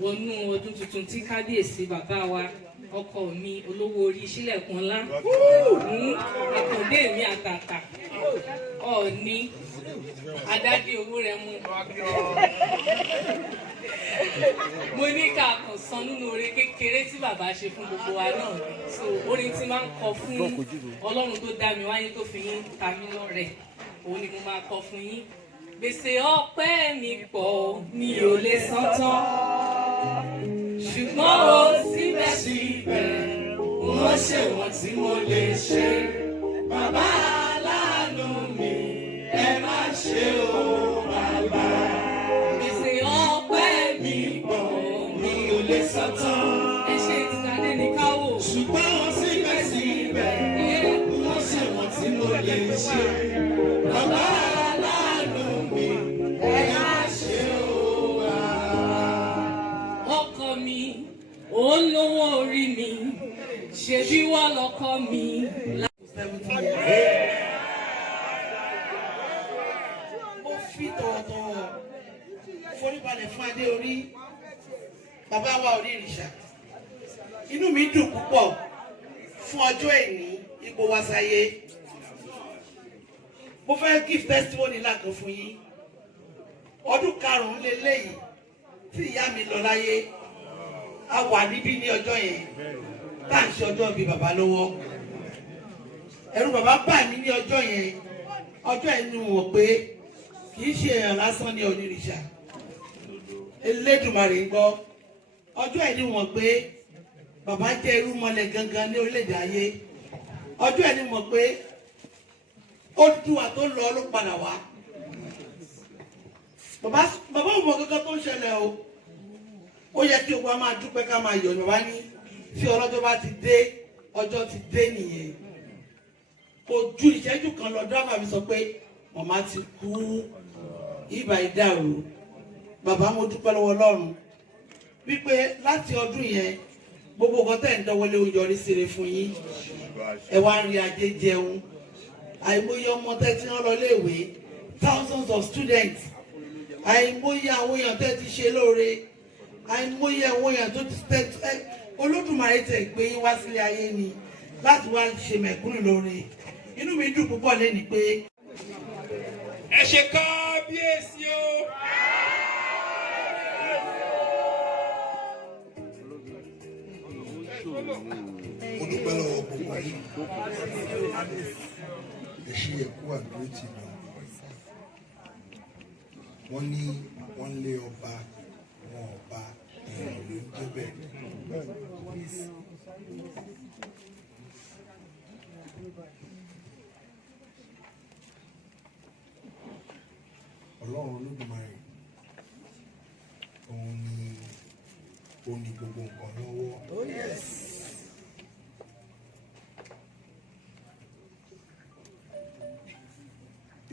wọnú ọdún tuntun tí kábíyèsí bàbá wa ọkọ mi olówó orí Ṣílẹ̀kùnọlá àkàndé mi àtàtà Ọọ̀ni adádé owó rẹ̀ mú. Mo ní ká kàn san nínú oore kékeré tí bàbá ṣe fún gbogbo wa náà. So orin tí máa ń kọ fún Ọlọ́run tó dá mi wáyé tó fi yín ta mí lọ́rẹ, òun ni mo máa kọ fún yín. Gbèsè ọpẹ́ mi pọ̀ mi ò lè san tán, ṣùgbọ́n ó síbẹ̀síbẹ̀ wọ́n ṣe wọ́n tí mo lè ṣe. Bàbá aláàánú mi ẹ má ṣe o bàbá. Gbèsè ọpẹ́ mi pọ̀ mi ò lè san tán, ẹ ṣe ìtìjáde ní káwò. Ṣùgbọ́n ó síbẹ̀síbẹ̀ wọ́n ṣe wọ́n tí mo lè ṣe. Bàbá aláàánú mi ẹ má ṣe o bàbá. Ọkọ mi olówó orí mi ṣebí wà lọ́kọ mi. Mo fi tọ̀wọ̀tọ̀wọ̀ foríbalẹ̀ fún adé orí bàbá wa onírìṣà. Inú mi dùn púpọ̀ fún ọjọ́ ìní ipò wa sáyé. Mo fẹ́ give testimony lákan fún yín. Ọdún karùn-ún lélẹ́yìí tí ìyá mi lọ láyé. A wà níbí ní ọjọ́ yẹn tá à ń ṣe ọjọ́ bíi bàbá lọ́wọ́. Ẹ̀rù bàbá bà mí ní ọjọ́ yẹn. Ọjọ́ ẹnu wọ̀ pé kì í ṣe èèyàn lásán ní onírìṣà. Elédùmarè ń gbọ́. Ọjọ́ ẹni wọ̀n pé bàbá jẹ́ irúnmọlẹ̀ gangan ní orílẹ̀-èdè ayé. Ọjọ́ ẹni wọ̀n pé Oodua tó lọ ló padà wá. Bàbá ò mọ kankan tó ń ṣẹlẹ̀ o. Ó yẹ kí ogun a máa dúpẹ́ ká máa yọ̀ ní bàbá ní tí ọlọ́jọ́ bá ti dé ọjọ́ ti dé nìyẹn. Kò ju ìṣẹ́jú kan lọ dọ́gba mi sọ pé màmá ti kú ìbà ìdàrú. Bàbá mo dúpẹ́ lọ́wọ́ Ọlọ́run wípé láti ọdún yẹn gbogbo nǹkan tẹ̀ ń dánwọ́lé ó yọrí síre fún yín. Ẹ wá ń rí ajé jẹun. Àìmọye ọmọ tẹ́ tí wọ́n lọ léèwé, thousands of students. Àìmọye àwọn èèyàn tẹ́ ti ṣe lóore. Àìmọye àwọn èèyàn tó ti tẹ́ Olódùmarè tẹ̀ gbé yín wá sílé ayé ni láti wá ṣe mẹ̀kúnnù lóore. Inú mi dùn púpọ̀ lẹ́ni pé ẹ ṣe kábíyèsí o. Mo dúpẹ́ lọ́wọ́ gbogbo yìí. Ẹ ṣe ẹ̀kú àdúró tì mí. Wọ́n ní wọ́n lé ọba wọn ọba èèyàn ló ń jẹ́ bẹ́ẹ̀. Ọlọ́run Olódùmarè òun ni ó ní gbogbo nǹkan lọ́wọ́. Oh yes.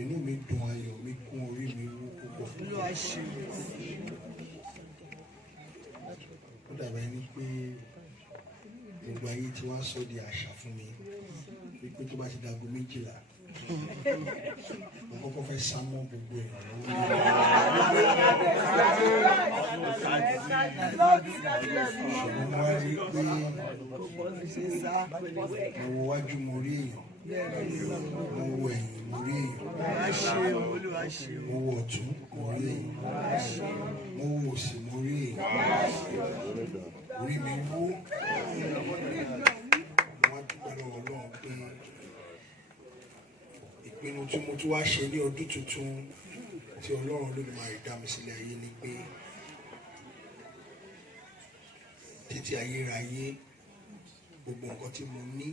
Inú mi dùn, ayọ̀ mi kún, orí mi wú púpọ̀. Ó dàbí ẹni pé gbogbo ayé tí wọ́n sọ di àṣà fún mi wípé tó bá ti dago 12 mo kọ́kọ́ fẹ́ sá mọ́ gbogbo èèyàn lọ́wọ́. Ṣùgbọ́n mo wá rí pé mo wo wájú mo rí èèyàn, mo wo ẹ̀yìn mo rí èèyàn, mo wo ọ̀tún mo rí èèyàn, mo wo òsì mo rí èèyàn, orí mi wú. Mo wá dúpẹ́ lọ́wọ́ Ọlọ́run pé ìpinnu tí mo tún wá ṣe ní ọdún tuntun tí Ọlọ́run Olódùmarè dá mi sílẹ̀ ayé ni pé títí ayérayé gbogbo nǹkan tí mo ní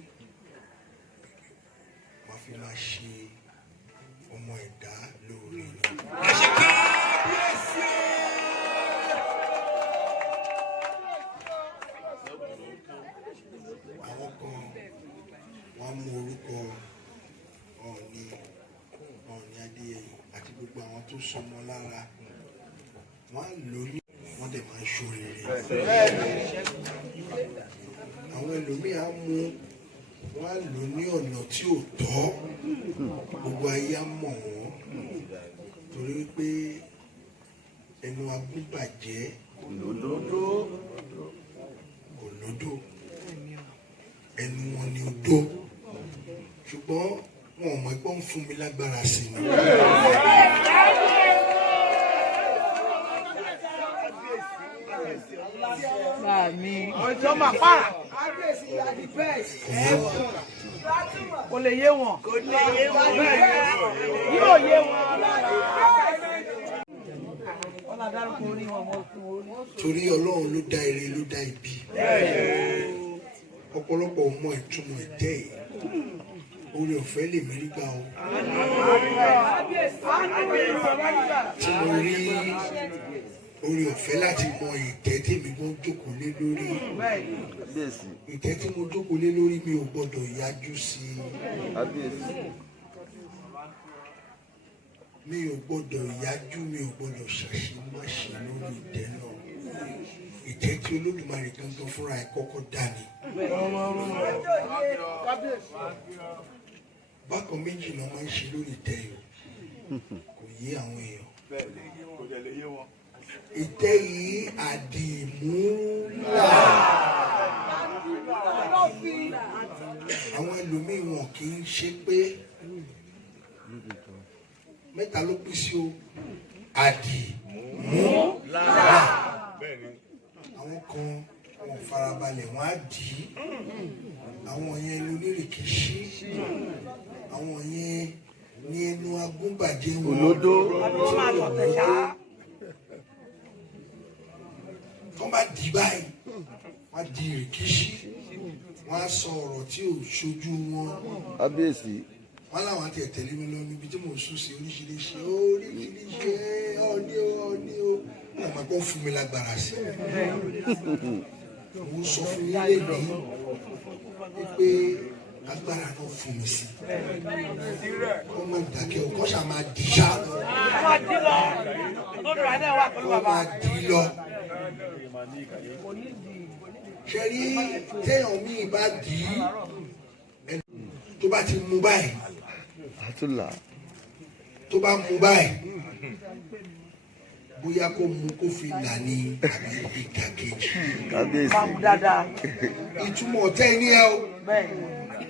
máa fi máa ṣe ọmọ ẹ̀dá lóore. Àwọn kan wọ́n mú orúkọ Ọọ̀ni Adéyẹyè àti gbogbo àwọn tó sọmọ lára wọ́n á lò ní wọ́n dẹ̀ máa ń ṣoríire. Àwọn ẹlòmíì á mú wọ́n á lò ní ọ̀nà tí ò tọ́, gbogbo ayé á mọ̀ wọ́n torí pé ẹnu agúnbàjẹ́ olódò ẹnu wọn ni odó ṣùgbọ́n wọn ò mọ̀ pé ń fún mi lágbára sí i. Kò lè yé wọn. Yóò yé wọn. Torí Ọlọ́run ló dá ire ló dá ibi. Ọ̀pọ̀lọpọ̀ mọ ìtumọ̀ ìtẹ́ yìí. Oore ọ̀fẹ́ lè mérí gbà o. Tí mo rí oore ọ̀fẹ́ láti mọ ìtẹ́ tí mi gan jókòó lé lórí. Ìtẹ́ tí mo jókòó lé lórí mi ò gbọ́dọ̀ yájú sí i. Mi ò gbọ́dọ̀ yájú, mi ò gbọ́dọ̀ ṣàṣemáṣe lórí ìtẹ́ náà. Ìtẹ́ tí Olódùmarè gangan fúnra ẹ̀ kọ́kọ́ dá ni. Bákan méjì náà máa ń ṣe lórí ìtẹ́ yìí kò yé àwọn èèyàn. Ìtẹ́ yìí àdìmúlà. Àwọn ẹlòmíì wọn kì í ṣe pé mẹ́ta ló pín sí o àdìmúlà. Àwọn kan wọn farabalẹ̀ wọn á dì í. Àwọn yẹn ló nírìkì sí. Àwọn yẹn ní ẹnu agúnbàjẹ́ wọn. Olódó. Wọ́n bá dì báyìí wọ́n á di ìrìkì sí. Wọ́n á sọ ọ̀rọ̀ tí ò ṣojú wọn. Kábíyèsí. Wọ́n láwọn àti ẹ̀tẹ̀lé mi lọ níbi tí mò ń sùn sí oríṣiríṣi ọ̀ní o. Wọ́n máa gbọ́ fún mi lágbára sí i. Mo sọ fún yín lẹ́yìn pé agbára náà fún mi sí. Kọ́ máa dàkẹ́ o, kọ́ ṣá máa dì ṣá lọ. Kọ́ máa dì lọ. Ṣé rí téèyàn míì bá dì í tó bá ti mú báyìí. Tó bá mú báyìí bóyá kó mú kó fi là ní àbí ìdàkejì. Ìtumọ̀ ọ̀tẹ́ ní ẹ o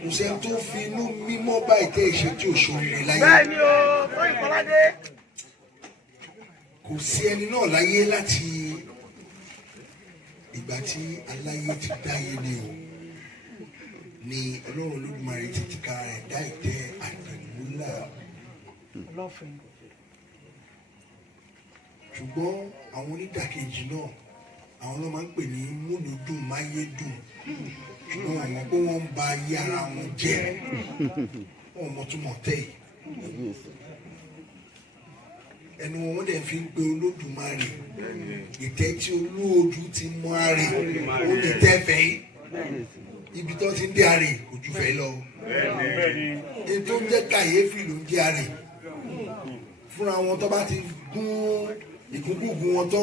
kò sẹ́ni tó fi inú mímọ́ báyìí tẹ́ ìṣe tí òṣòrìrì láyé. Kò sí ẹni náà láyé láti ìgbà tí aláyé ti dáyé ni o ni Ọlọ́run Olódùmarè ti ti kára ẹ̀ dá ìtẹ́ àdìmúlà. Ṣùgbọ́n àwọn onídàkejì náà àwọn náà máa ń pè ní múlùdùn máyédùn ṣùgbọ́n àwọn pé wọ́n ń ba ayé ara wọn jẹ́ wọn mọ̀ tún mọ̀ tẹ́ yìí. Ẹnu wọn dẹ̀ fi ń pe Olódùmarè ìtẹ́ tí olóòdù ti mọ àrè ó lè tẹ́ fẹ́ yìí. Ibi tó ti ń dé àrè kò jù fẹ́ lọ. Ètò ń jẹ́ kàyéfì ló ń jẹ́ àrè. Fúnra wọn tó bá ti gún ìgúngún wọn tán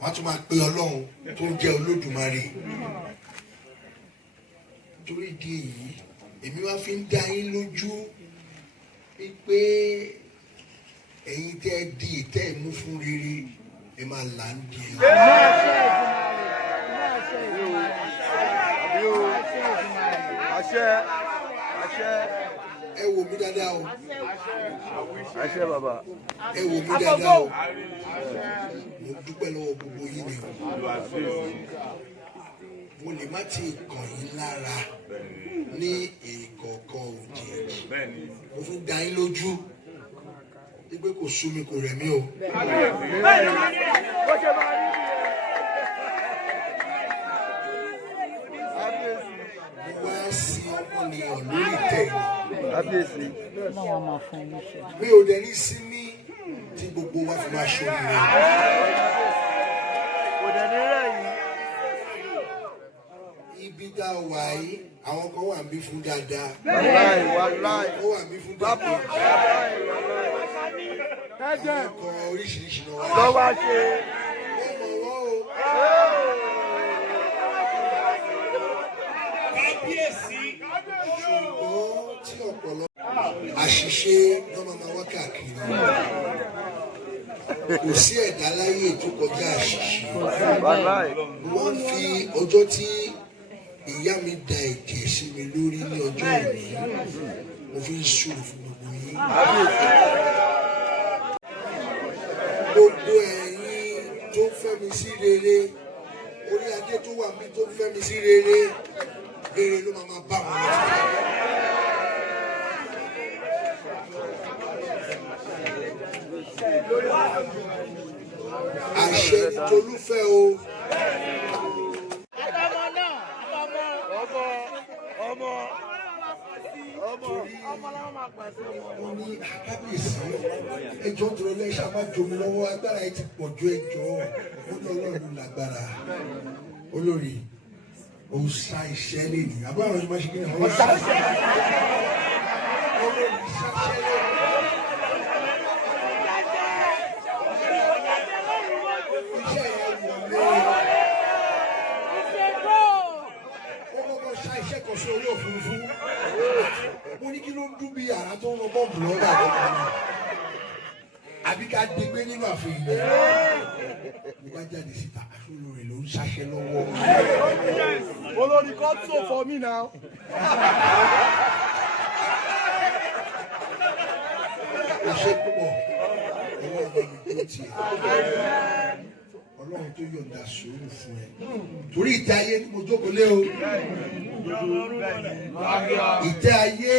wọ́n á tún máa pe Ọlọ́run tó ń jẹ́ Olódùmarè. Torí ìdí èyí èmi wá fi ń dá yín lójú wípé ẹ̀yin tẹ́ di ìtẹ́ ìmú fún rere ẹ máa là ń di ẹ̀. Ẹ wò mí dáadáa o. Ẹ wò mí dáadáa o. Mo dúpẹ́ lọ́wọ́ gbogbo yín ni o. Mo lè má ti kàn yín lára ní ìkọ̀ọ̀kan òjèèjì. Mo fi ń dá yín lójú wípé kò sú mi kò rẹ̀ mí o. Mo wá sí ọmọnìyàn lórí ìtẹ́ yìí. Mi ò dẹ̀ ní sí ní tí gbogbo wa fi máa ṣe òmìnira. Ibi tá a wà yìí àwọn kan wà níbí fún dáadáa. Ó wà níbí fún dáadáa. Àwọn kan oríṣiríṣi náà wà. Wọ́n mọ̀ wọ́n o. Kábíyèsí. Ṣùgbọ́n tí ọ̀pọ̀lọpọ̀ àṣìṣe ló máa wá káàkiri. kò sí ẹ̀dá láyé tó kọjá àṣìṣe. Wọ́n fi ọjọ́ tí ìyá mi da ẹ̀jẹ̀ sí mi lórí ní ọjọ́ òní mo fi ń ṣòro fún gbogbo yín. Gbogbo ẹ̀yin tó fẹ́ mi sí rere, orí adé tó wà mí tó fẹ́ mi sí rere, rere ló máa bá wọn lọ. Àṣẹ ni Tolúfẹ́ o. Mo ní kábíyèsí ẹjọ́ tó lọ ṣáà má jomi lọ́wọ́ agbára ẹ ti pọ̀ ju ẹjọ́ ó ní Ọlọ́run lágbára. Olórí ó ṣá iṣẹ́ lẹ́nu àbúrò àwọn ọmọ ṣe kí ni àwọn ṣá iṣẹ́ olórí ṣáṣẹ́ lẹ́nu. Iṣẹ́ yẹn wọlé ó kọ́kọ́ ṣá iṣẹ́ kan sí orí òfurufú. Mo ní kí ló ń dún bí àrà tó ń lọ bọ́ọ̀bù lọ́dà àkọ́kọ́ náà àbí ká dégbé nínú àfihàn yìí mo bá jáde síta olórí ló ń ṣaṣẹ́ lọ́wọ́. Olori cut so for me now. Ó ṣe púpọ̀ ọlọ́run bá mi tó tiẹ̀ Ọlọ́run tó yọ̀ǹda sùúrù fún ẹ torí ìtẹ́ ayé ni mo jókòó lé o. Ìtẹ́ ayé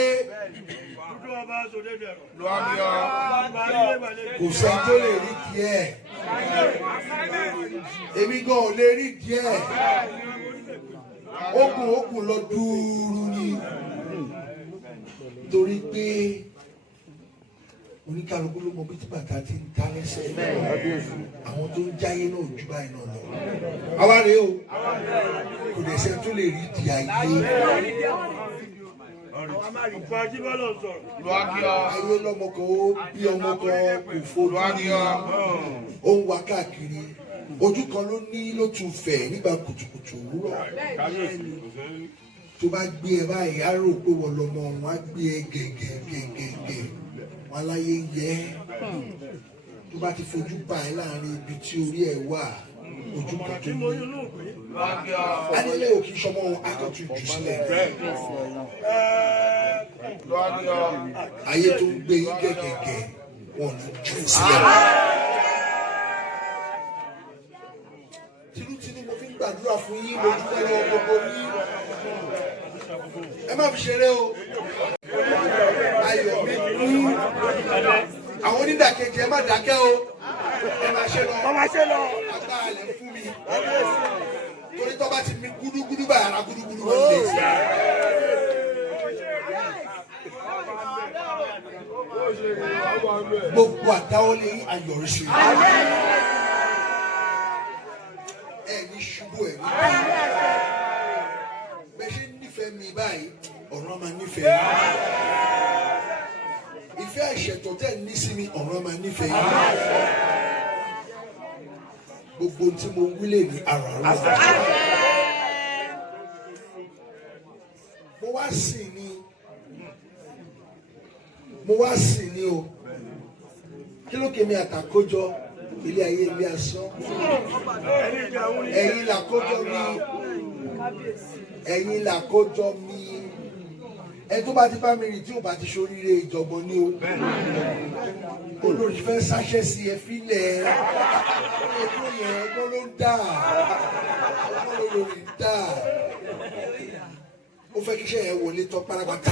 kò sẹ́ni tó lè rí díẹ̀ èmi gan ò lè rí díẹ̀ okùn lọ dúró ni torí pé oníkàlùkù ló mọ bí tí bàtà ti ń ta lẹ́sẹ̀ àwọn tó ń jáyé náà jù báyìí náà lọ. Àwa rèé o kò dẹ̀ sẹ́ni tó lè rí di ayé. Ayé lọ́mọ kan ó bí ọmọ kan kò fojú ní ó ń wá káàkiri ojú kan ló ní ló tún fẹ̀ nígbà kùtùkùtù òwúrọ̀ tó bá gbé ẹ báyìí á rò pé wọ́n lọ́mọ wọn á gbé ẹ gẹ̀gẹ̀gẹ̀gẹ̀ wọn aláyé yẹ tó bá ti fojú bá ẹ láàrin ibi tí orí ẹ wà ojú kan tó ní anílẹ̀ òkè sọmọ akọ̀tù jù sílẹ̀ ayé tó ń gbé yín gẹ̀gẹ̀gẹ̀ wọn ní jù sílẹ̀. Tinútinú mo fi ń gbàdúrà fún yín mo dúpẹ́ lọ́wọ́ gbogbo yín ẹ má fi ṣeré o ayọ̀ mi kú àwọn onídàkejì ẹ má dákẹ́ o ẹ má ṣe lọ agbára lẹ̀ fún mi torí tó bá ti mi gúdúgúdú báyìí ara gúdúgúdú wọn lè sí. Gbogbo àdáwọ́lé ayọ̀rìṣì ẹ ní ṣubú ẹ ní bẹ́ẹ̀ ṣe nífẹ̀ẹ́ mi báyìí ọ̀rọ̀ máa nífẹ̀ẹ́ yín. Ìfẹ́ àìṣẹ̀tọ̀ tẹ̀ ní sí mi ọ̀rọ̀ máa nífẹ̀ẹ́ yín. Gbogbo tí mo wílé ní ara rẹ̀. Mo wá sìn ni o. Kí ló kémi àtàkójọ ilé ayé ilé asán? Ẹ̀yin làkójọ mi. Ẹ̀yin làkójọ mi. Ẹ tó bá ti bá mi rìn tí ò bá ti ṣoríire ìjọ̀gbọ̀n ni o. Olórí fẹ́ sáṣẹ́ sí ẹ fílẹ̀. Ètò yẹn ọgbọ́n ló ń dà. Ọgbọ́n ló lórí ń dà. Ó fẹ́ kíṣẹ́ yẹn wọlé tán pátápátá.